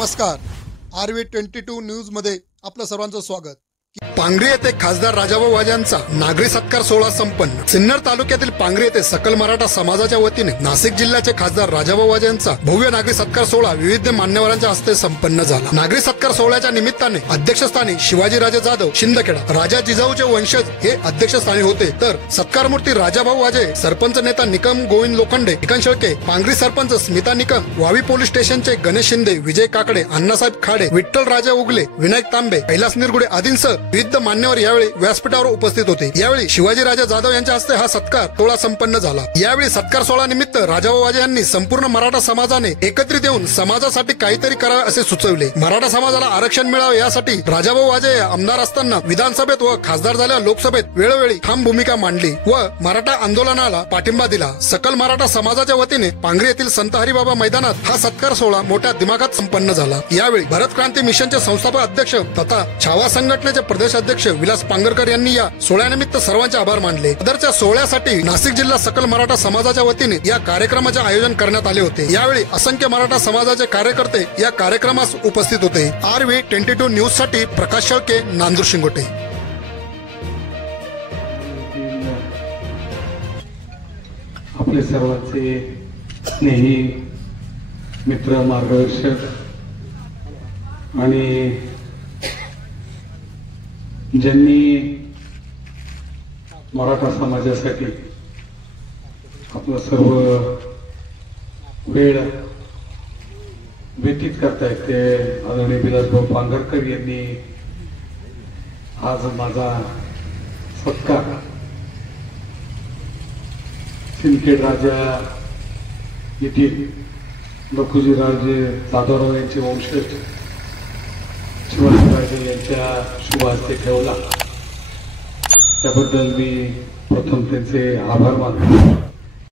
नमस्कार, RV22 news मध्ये आपलं सर्वांचं स्वागत। पांगरी येथे खासदार राजाभाऊ वाजे यांचा नागरी सत्कार सोहळा संपन्न। सिन्नर तालुक्यातील पांगरी येथे सकल मराठा समाजाच्या वतीने नाशिक जिल्ह्याचे खासदार राजाभाऊ वाजे यांचा भव्य नागरी सत्कार सोहळा विविध मान्यवरांच्या हस्ते संपन्न झाला। नागरी सत्कार सोहळ्याच्या निमित्ताने अध्यक्षस्थानी शिवाजीराजे जाधव शिंदखेडा, राजा जिजाऊचे वंशज हे अध्यक्षस्थानी होते, तर सत्कारमूर्ती राजाभाऊ वाजे, सरपंच नेता निकम गोविंद लोखंडे, निकन शेळके, पांगरी सरपंच स्मिता निकम, वावी पोलीस स्टेशनचे गणेश शिंदे, विजय काकडे, अण्णासाहेब खाडे, विठ्ठल राजा उगले, विनायक तांबे, कैलास निरगुडे आदींसह विविध मान्यवर यावेळी व्यासपीठावर उपस्थित होते। यावेळी शिवाजीराजे जाधव यांच्या हस्ते हा सत्कार सोहळा संपन्न झाला। यावेळी सत्कार सोहळा निमित्त राजाभाऊ वाजे यांनी संपूर्ण मराठा समाजाने एकत्रित येऊन समाजासाठी काहीतरी करावे असे सुचवले। मराठा समाजाला आरक्षण मिळावे यासाठी राजाभाऊ वाजे आमदार असताना विधानसभेत व खासदार झाल्या लोकसभेत वेळोवेळी ठाम भूमिका मांडली व मराठा आंदोलनाला पाठिंबा दिला। सकल मराठा समाजाच्या वतीने पांगरी येथील संत हरिबाबा मैदानात हा सत्कार सोहळा मोठ्या दिमाखात संपन्न झाला। यावेळी भारत क्रांती मिशनचे संस्थापक अध्यक्ष तथा छावा संघटनेचे प्रदेश अध्यक्ष विलास पांगरकर यांनी या सोहळ्यानिमित्त सर्वांचे आभार मानले। सदरच्या सोहळ्यासाठी नाशिक जिल्हा सकल मराठा समाजाच्या वतीने या कार्यक्रमाचे आयोजन करण्यात आले होते। यावेळी असंख्य मराठा समाजाचे कार्यकर्ते या कार्यक्रमास उपस्थित होते। RV22 न्यूज साठी प्रकाश शेळके, नांदूर शिंगोटे। आपले सर्वांचे स्नेही मित्र, मार्गदर्शक आणि ज्यांनी मराठा समाजासाठी आपलं सर्व वेळ व्यतीत करतायत ते आदरणीय विलासभाऊ पांगरकर यांनी आज माझा सत्कार सिंदखेड राजा येथील लखुजीराजे जाधवराव यांचे वंशज शिवाजीराजे यांच्या शुभ हस्ते ठेवला, त्याबद्दल मी प्रथम त्यांचे आभार मानतो।